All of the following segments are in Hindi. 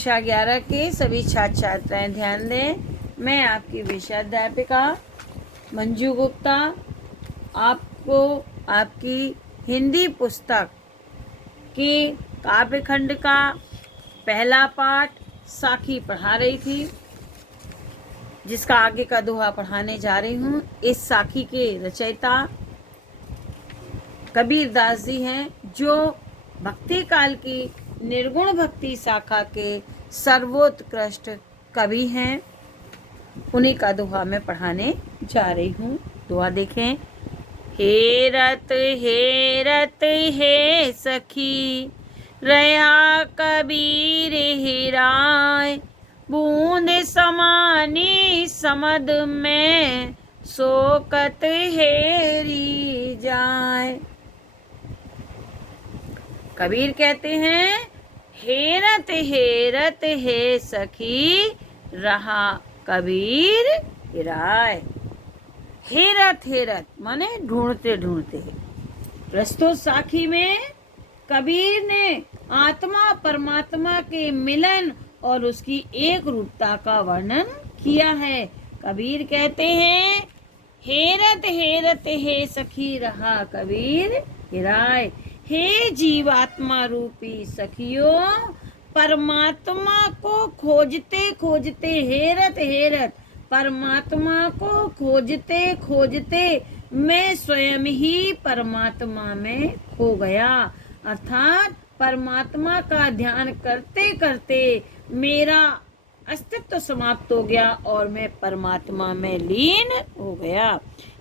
कक्षा 11 के सभी छात्र छात्राएं ध्यान दें। मैं आपकी विषयाध्यापिका मंजू गुप्ता आपको आपकी हिंदी पुस्तक के काव्यखंड का पहला पाठ साखी पढ़ा रही थी, जिसका आगे का दोहा पढ़ाने जा रही हूँ। इस साखी के रचयिता कबीर दास जी हैं, जो भक्ति काल की निर्गुण भक्ति शाखा के सर्वोत्कृष्ट कवि हैं। उन्हीं का दोहा मैं पढ़ाने जा रही हूँ। दोहा देखें। हेरत हेरत हे सखी रहा कबीर हिराय, बूंद समानी समद में शोकत हेरी जाए। कबीर कहते हैं, हेरत हेरत हे सखी रहा कबीर हिराय। हेरत हेरत माने ढूंढते ढूंढते। प्रस्तुत साखी में कबीर ने आत्मा परमात्मा के मिलन और उसकी एक रूपता का वर्णन किया है। कबीर कहते हैं, हेरत हेरत हे सखी रहा कबीर हिराय। हे जीवात्मा रूपी सखियों, परमात्मा को खोजते खोजते, हेरत हेरत परमात्मा को खोजते खोजते मैं स्वयं ही परमात्मा में खो गया। अर्थात परमात्मा का ध्यान करते करते मेरा अस्तित्व समाप्त हो गया और मैं परमात्मा में लीन हो गया।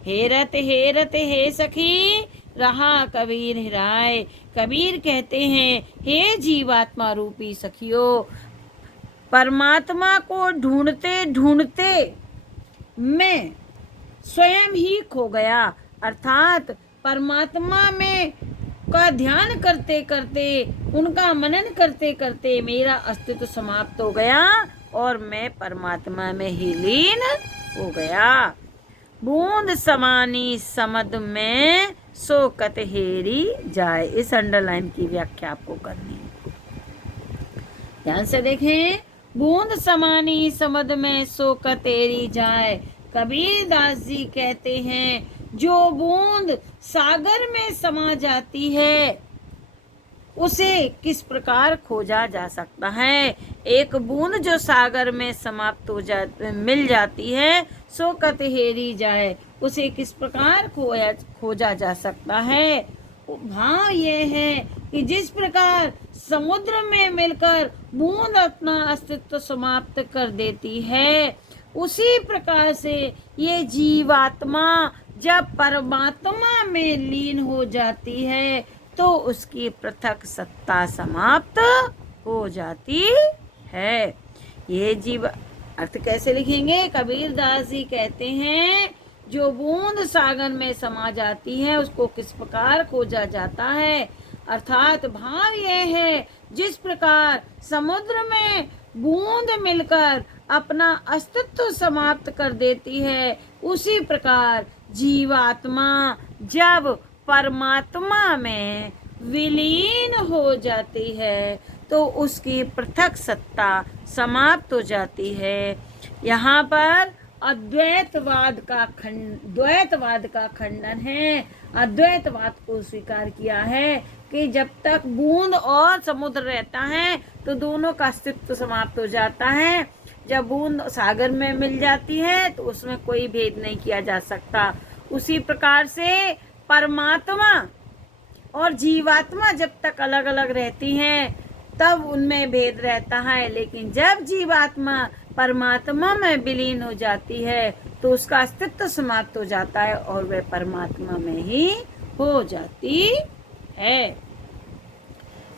हेरत हेरत हे सखी रहा कबीर हिराय। कबीर कहते हैं, हे जीवात्मा रूपी सखियों, परमात्मा को ढूंढते ढूंढते मैं स्वयं ही खो गया। अर्थात परमात्मा में का ध्यान करते करते, उनका मनन करते करते मेरा अस्तित्व समाप्त हो गया और मैं परमात्मा में ही लीन हो गया। बूंद समानी समद में शोकत हेरी जाए। इस अंडरलाइन की व्याख्या आपको करनी है, ध्यान से देखें। बूंद समानी समद में शोकत हेरी जाए। कबीर दास जी कहते हैं, जो बूंद सागर में समा जाती है उसे किस प्रकार खोजा जा सकता है। एक बूंद जो सागर में समाप्त हो मिल जाती है, शोकत हेरी जाए, उसे किस प्रकार खोजा जा सकता है। भाव ये है कि जिस प्रकार समुद्र में मिलकर बूंद अपना अस्तित्व समाप्त कर देती है, उसी प्रकार से ये जीवात्मा जब परमात्मा में लीन हो जाती है तो उसकी पृथक सत्ता समाप्त हो जाती है। ये जीव अर्थ कैसे लिखेंगे। कबीर दास जी कहते हैं, जो बूंद सागर में समा जाती है उसको किस प्रकार खोजा जाता है। अर्थात भाव यह है, जिस प्रकार समुद्र में बूंद मिलकर अपना अस्तित्व समाप्त कर देती है, उसी प्रकार जीवात्मा जब परमात्मा में विलीन हो जाती है तो उसकी पृथक सत्ता समाप्त हो जाती है। यहाँ पर द्वैतवाद का खंडन है। अद्वैतवाद को स्वीकार किया है कि जब तक बूंद और समुद्र रहता है तो दोनों का अस्तित्व समाप्त हो जाता है। जब बूंद सागर में मिल जाती है तो उसमें कोई भेद नहीं किया जा सकता। उसी प्रकार से परमात्मा और जीवात्मा जब तक अलग अलग रहती हैं तब उनमें भेद रहता है, लेकिन जब जीवात्मा परमात्मा में विलीन हो जाती है तो उसका अस्तित्व समाप्त हो जाता है और वह परमात्मा में ही हो जाती है।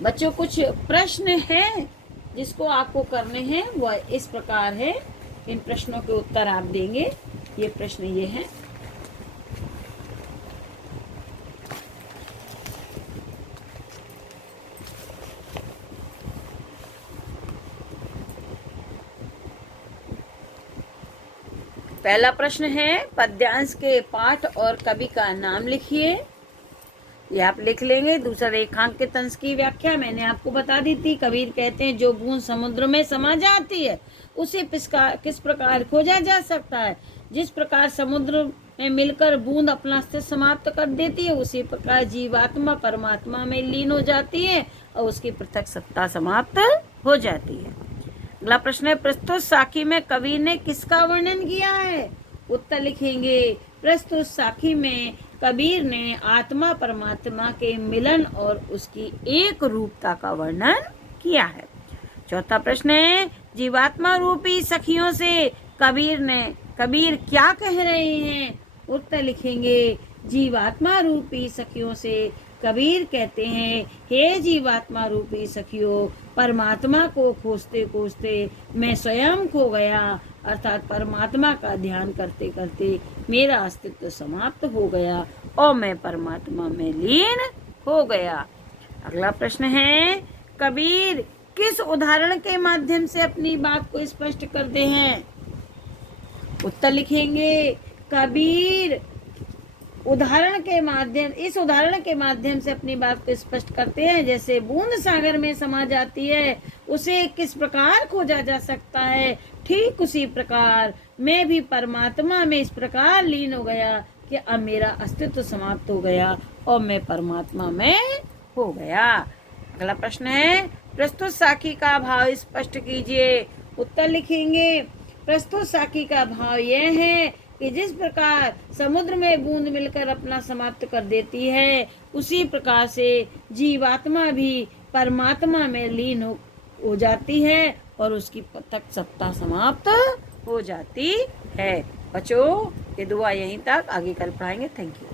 बच्चों, कुछ प्रश्न हैं जिसको आपको करने हैं, वह इस प्रकार है। इन प्रश्नों के उत्तर आप देंगे। ये प्रश्न ये है। पहला प्रश्न है, पद्यांश के पाठ और कवि का नाम लिखिए। ये आप लिख लेंगे। दूसरा, रेखांकित अंश की व्याख्या मैंने आपको बता दी थी। कबीर कहते हैं जो बूंद समुद्र में समा जाती है उसे किस प्रकार खोजा जा सकता है। जिस प्रकार समुद्र में मिलकर बूंद अपना अस्तित्व समाप्त कर देती है, उसी प्रकार जीवात्मा परमात्मा में लीन हो जाती है और उसकी पृथक सत्ता समाप्त हो जाती है। अगला प्रश्न है, प्रस्तुत साखी में कबीर ने किसका वर्णन किया है? उत्तर लिखेंगे, प्रस्तुत साखी में कबीर ने आत्मा परमात्मा के मिलन और उसकी एक रूपता का वर्णन किया है। चौथा प्रश्न है, जीवात्मा रूपी सखियों से कबीर क्या कह रहे हैं? उत्तर लिखेंगे, जीवात्मा रूपी सखियों से कबीर कहते हैं, हे जीवात्मा रूपी सखियों, परमात्मा को खोजते खोजते मैं स्वयं खो गया, अर्थात परमात्मा का ध्यान करते करते मेरा अस्तित्व समाप्त हो गया और मैं परमात्मा में लीन हो गया। अगला प्रश्न है, कबीर किस उदाहरण के माध्यम से अपनी बात को स्पष्ट करते हैं? उत्तर लिखेंगे, कबीर इस उदाहरण के माध्यम से अपनी बात को स्पष्ट करते हैं। जैसे बूंद सागर में समा जाती है, उसे किस प्रकार खोजा जा सकता है, ठीक उसी प्रकार मैं भी परमात्मा में इस प्रकार लीन हो गया कि अब मेरा अस्तित्व समाप्त हो गया और मैं परमात्मा में हो गया। अगला प्रश्न है, प्रस्तुत साखी का भाव स्पष्ट कीजिए। उत्तर लिखेंगे, प्रस्तुत साखी का भाव यह है कि जिस प्रकार समुद्र में बूंद मिलकर अपना समाप्त कर देती है, उसी प्रकार से जीवात्मा भी परमात्मा में लीन हो जाती है और उसकी पृथक सत्ता समाप्त हो जाती है। बच्चों, ये दुआ यहीं तक, आगे कल पढ़ाएंगे। Thank you.